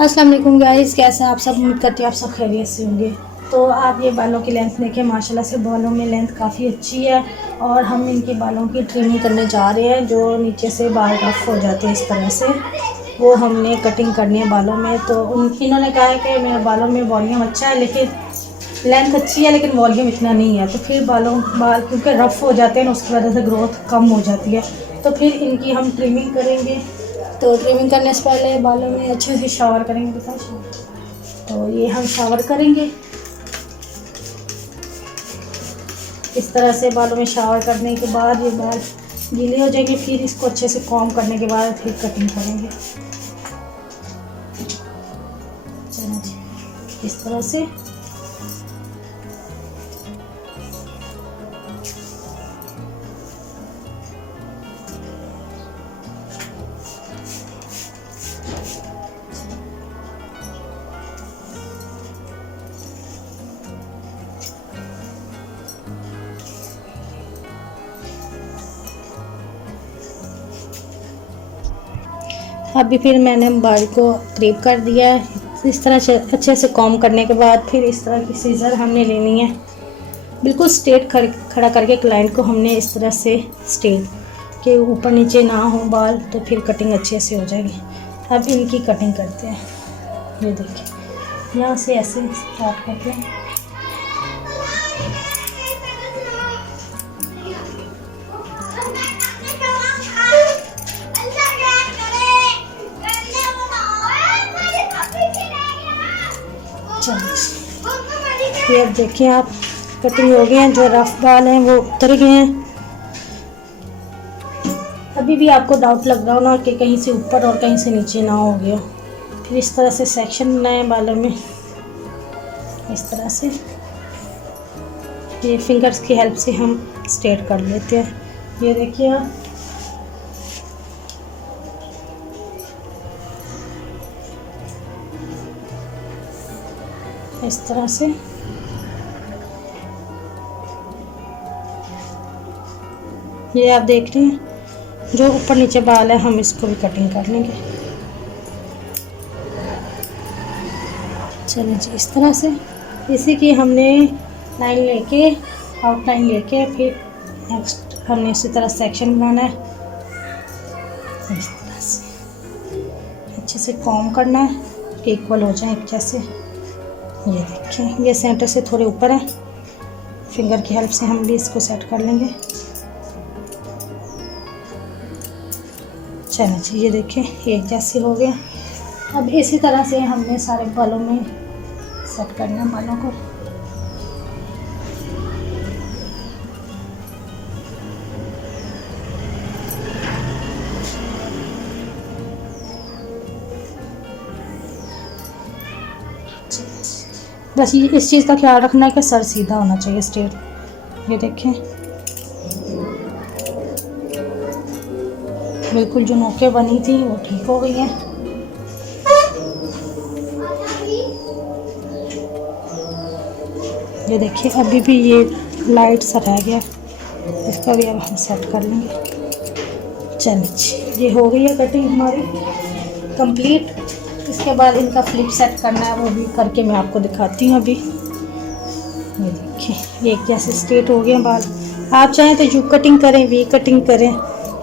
अस्सलाम वालेकुम गाइस, कैसे हैं आप सब। उम्मीद करती हूँ आप सब खैरियत से होंगे। तो आप ये बालों की लेंथ देखें, माशाल्लाह से बालों में लेंथ काफ़ी अच्छी है। और हम इनके बालों की ट्रिमिंग करने जा रहे हैं। जो नीचे से बाल रफ हो जाते हैं इस तरह से, वो हमने कटिंग करनी है बालों में। तो इन्होंने कहा है कि मेरे बालों में वॉल्यूम अच्छा है, लेकिन लेंथ अच्छी है लेकिन वॉल्यूम इतना नहीं है। तो फिर बाल क्योंकि रफ़ हो जाते हैं ना, उसकी वजह से ग्रोथ कम हो जाती है। तो फिर इनकी हम ट्रिमिंग करेंगे। तो ट्रिमिंग करने से पहले बालों में अच्छे से शावर करेंगे। बेटा तो ये हम शावर करेंगे इस तरह से। बालों में शावर करने के बाद ये बाल गीले हो जाएंगे। फिर इसको अच्छे से कॉम्ब करने के बाद फिर कटिंग करेंगे। चलो जी, इस तरह से। अभी फिर मैंने बाल को करीब कर दिया है। इस तरह से अच्छे से कॉम्ब करने के बाद फिर इस तरह की सीज़र हमने लेनी है। बिल्कुल स्ट्रेट खड़ा करके क्लाइंट को हमने इस तरह से स्ट्रेट के ऊपर नीचे ना हो बाल, तो फिर कटिंग अच्छे से हो जाएगी। अब इनकी कटिंग करते हैं। ये देखिए, यहाँ से ऐसे स्टार्ट करते हैं। ये अब देखिए, आप कटिंग हो गई हैं। जो रफ बाल हैं वो उतर गए हैं। अभी भी आपको डाउट लग रहा हो ना कि कहीं से ऊपर और कहीं से नीचे ना हो गया, फिर इस तरह से सेक्शन बनाए बालों में। इस तरह से ये फिंगर्स की हेल्प से हम स्ट्रेट कर लेते हैं। ये देखिए आप, इस तरह से। ये आप देख रहे हैं, जो ऊपर नीचे बाल है हम इसको भी कटिंग कर लेंगे। चलिए जी, इस तरह से। इसी की हमने लाइन लेके, आउटलाइन लेके, फिर नेक्स्ट हमने इसी तरह सेक्शन बनाना है। इस तरह से अच्छे से कॉम्ब करना है कि इक्वल हो जाए जैसे। ये देखिए, ये सेंटर से थोड़े ऊपर है। फिंगर की हेल्प से हम भी इसको सेट कर लेंगे। चलो जी, ये देखिए एक जैसे हो गया। अब इसी तरह से हमने सारे बालों में सेट करना है बालों को। बस ये इस चीज़ का ख्याल रखना है कि सर सीधा होना चाहिए, स्ट्रेट। ये देखें, बिल्कुल जो नोकें बनी थी वो ठीक हो गई हैं। ये देखिए, अभी भी ये लाइट सा रह गया, इसका भी अब हम सेट कर लेंगे। चलिए, ये हो गई है कटिंग हमारी कंप्लीट। इसके बाद इनका फ्लिप सेट करना है, वो भी करके मैं आपको दिखाती हूँ अभी। ये देखिए, ये जैसे स्ट्रेट हो गए बाल। आप चाहें तो यू कटिंग करें, वी कटिंग करें।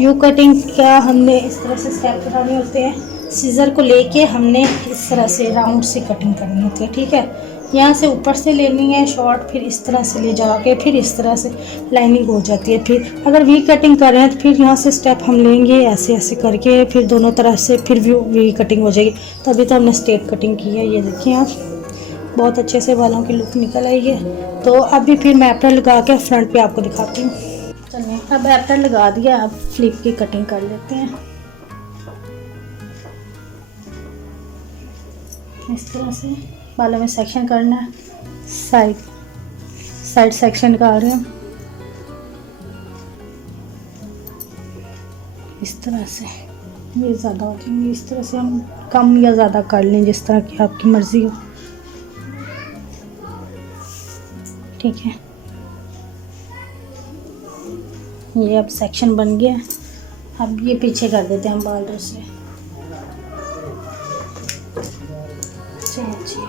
यू कटिंग का हमने इस तरह से स्टेप बनाने होते हैं। सीज़र को लेके हमने इस तरह से राउंड से कटिंग करनी होती है, ठीक है। यहाँ से ऊपर से लेनी है शॉर्ट, फिर इस तरह से ले जाके फिर इस तरह से लाइनिंग हो जाती है। फिर अगर वी कटिंग कर रहे हैं तो फिर यहाँ से स्टेप हम लेंगे ऐसे ऐसे करके, फिर दोनों तरफ से फिर वी कटिंग हो जाएगी। तभी तो हमने स्ट्रेट कटिंग की है। ये देखिए आप, बहुत अच्छे से बालों की लुक निकल आई है। तो अभी फिर मैं एप्रन लगा के फ्रंट पे आपको दिखाती हूँ। चलिए, अब एप्रन लगा दिया, अब फ्लिप की कटिंग कर लेते हैं। इस तरह से बालों में सेक्शन करना है। साइड सेक्शन का आ रहे हैं इस तरह से। ये ज़्यादा हो जाएंगे, इस तरह से हम कम या ज़्यादा कर लें, जिस तरह की आपकी मर्ज़ी हो, ठीक है। ये अब सेक्शन बन गया। अब ये पीछे कर देते हैं हम बालों से। चलो जी,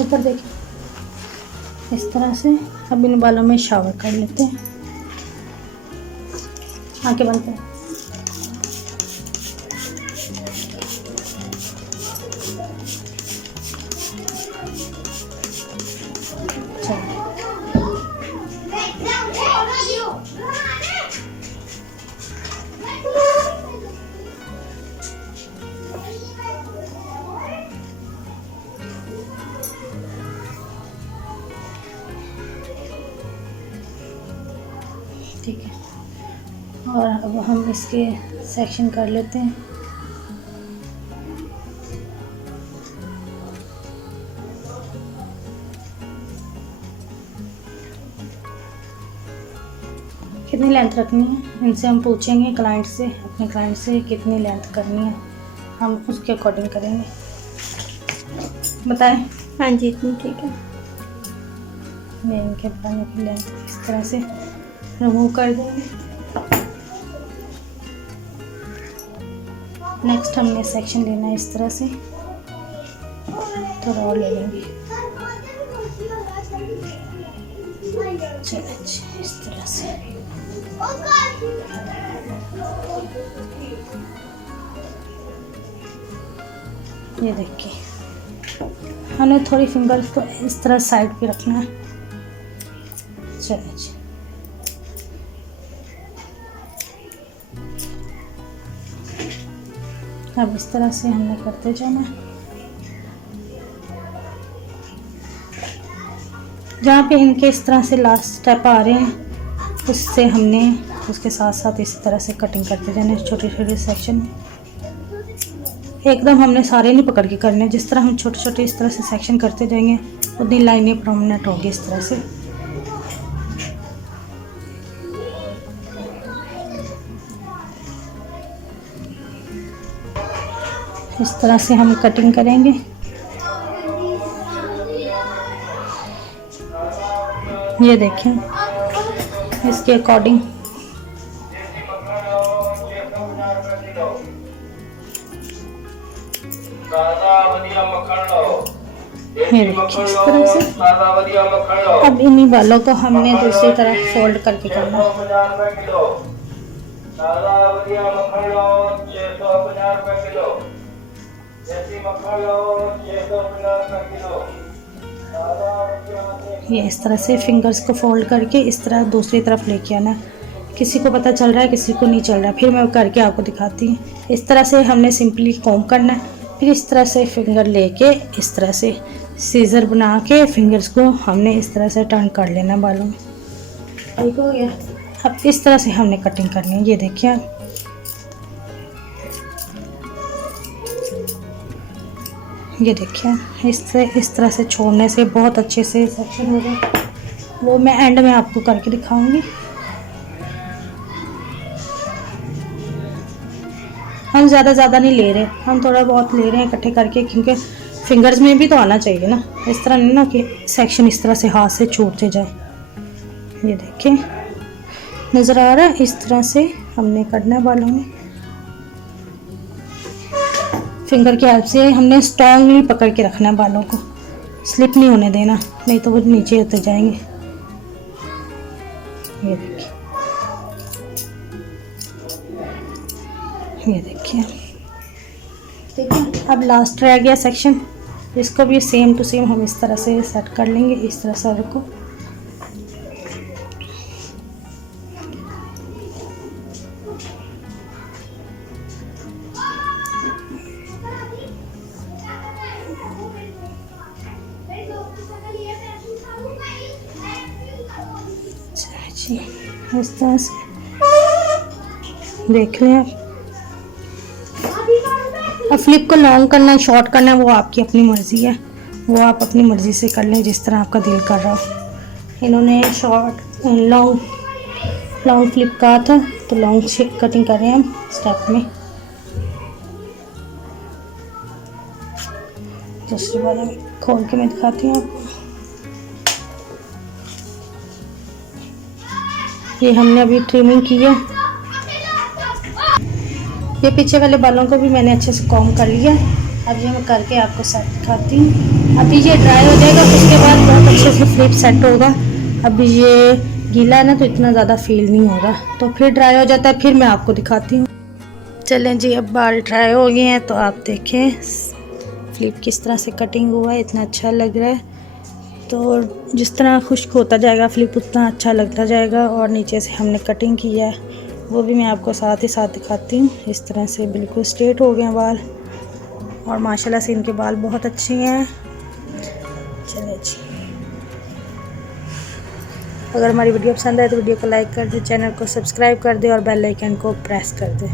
ऊपर देखिए इस तरह से। अब इन बालों में शावर कर लेते हैं। आंखें बंद करें। ठीक है, और अब हम इसके सेक्शन कर लेते हैं। कितनी लेंथ रखनी है इनसे हम पूछेंगे क्लाइंट से, अपने क्लाइंट से कितनी लेंथ करनी है, हम उसके अकॉर्डिंग करेंगे। बताएं। हाँ जी, इतनी ठीक है। मैं इनके बालों की लेंथ इस तरह से रिमूव कर देंगे। नेक्स्ट हमने सेक्शन लेना है इस तरह से, थोड़ा और ले लेंगे। चलो अच्छा, इस तरह से ये देखिए, हमें थोड़ी फिंगर्स को इस तरह साइड पे रखना है। चलो अच्छा, अब इस तरह से हमने करते जाना है। जहाँ पे इनके इस तरह से लास्ट स्टेप आ रहे हैं उससे हमने उसके साथ साथ इस तरह से कटिंग करते जाना है, छोटे छोटे सेक्शन। एकदम हमने सारे नहीं पकड़ के करने, जिस तरह हम छोटे छोटे इस तरह से सेक्शन करते जाएंगे उतनी लाइनें परमानेंट होगी इस तरह से। इस तरह से हम कटिंग करेंगे। ये देखें इसके अकॉर्डिंग ये देखिए इस तरह से। अब इन्हीं बालों को हमने दूसरी तरफ फोल्ड करके करना है। ये इस तरह से फिंगर्स को फोल्ड करके इस तरह दूसरी तरफ लेके आना। किसी को पता चल रहा है, किसी को नहीं चल रहा, फिर मैं करके आपको दिखाती हूँ। इस तरह से हमने सिंपली कॉम्ब करना है, फिर इस तरह से फिंगर लेके इस तरह से सीजर बना के फिंगर्स को हमने इस तरह से टर्न कर लेना बालों में। ठीक हो गया। अब इस तरह से हमने कटिंग करनी है। ये देखिए ये देखिए इस तरह से छोड़ने से बहुत अच्छे से सेक्शन होगा। वो मैं एंड में आपको करके दिखाऊंगी। हम ज़्यादा नहीं ले रहे, हम थोड़ा बहुत ले रहे हैं इकट्ठे करके, क्योंकि फिंगर्स में भी तो आना चाहिए ना। इस तरह नहीं ना कि सेक्शन इस तरह से हाथ से छूटते जाए। ये देखिए नज़र आ रहा है, इस तरह से हमने करना है बालों में। फिंगर की हेल्प से हमने स्ट्रांगली पकड़ के रखना है बालों को, स्लिप नहीं होने देना, नहीं तो वो नीचे होते जाएंगे। ये देखिए ये देखिए ठीक है। अब लास्ट रह गया सेक्शन, इसको भी सेम टू सेम हम इस तरह से सेट कर लेंगे। इस तरह सर को इस तरह से देख लें आप। अब फ्लिप को लॉन्ग करना है, शॉर्ट करना है, वो आपकी अपनी मर्ज़ी है, वो आप अपनी मर्ज़ी से कर लें जिस तरह आपका दिल कर रहा हो। इन्होंने शॉर्ट लॉन्ग फ्लिप कहा था तो लॉन्ग कटिंग कर रहे हैं हम स्टेप में। दूसरी बार खोल के मैं दिखाती हूँ आपको। ये हमने अभी ट्रिमिंग की है। ये पीछे वाले बालों को भी मैंने अच्छे से कॉम्ब कर लिया। अब ये मैं करके आपको सेट दिखाती हूँ। अभी ये ड्राई हो जाएगा, उसके बाद बहुत अच्छे से फ्लिप सेट होगा। अभी ये गीला है ना, तो इतना ज़्यादा फील नहीं हो रहा, तो फिर ड्राई हो जाता है, फिर मैं आपको दिखाती हूँ। चलें जी, अब बाल ड्राई हो गए हैं, तो आप देखें फ्लिप किस तरह से कटिंग हुआ है, इतना अच्छा लग रहा है। तो जिस तरह खुश्क होता जाएगा फ्लिप, उतना अच्छा लगता जाएगा। और नीचे से हमने कटिंग की है, वो भी मैं आपको साथ ही साथ दिखाती हूँ। इस तरह से बिल्कुल स्ट्रेट हो गए हैं बाल, और माशाल्लाह से इनके बाल बहुत अच्छे हैं। चलिए जी, अगर हमारी वीडियो पसंद आए तो वीडियो को लाइक कर दे, चैनल को सब्सक्राइब कर दे और बेल आइकन को प्रेस कर दे।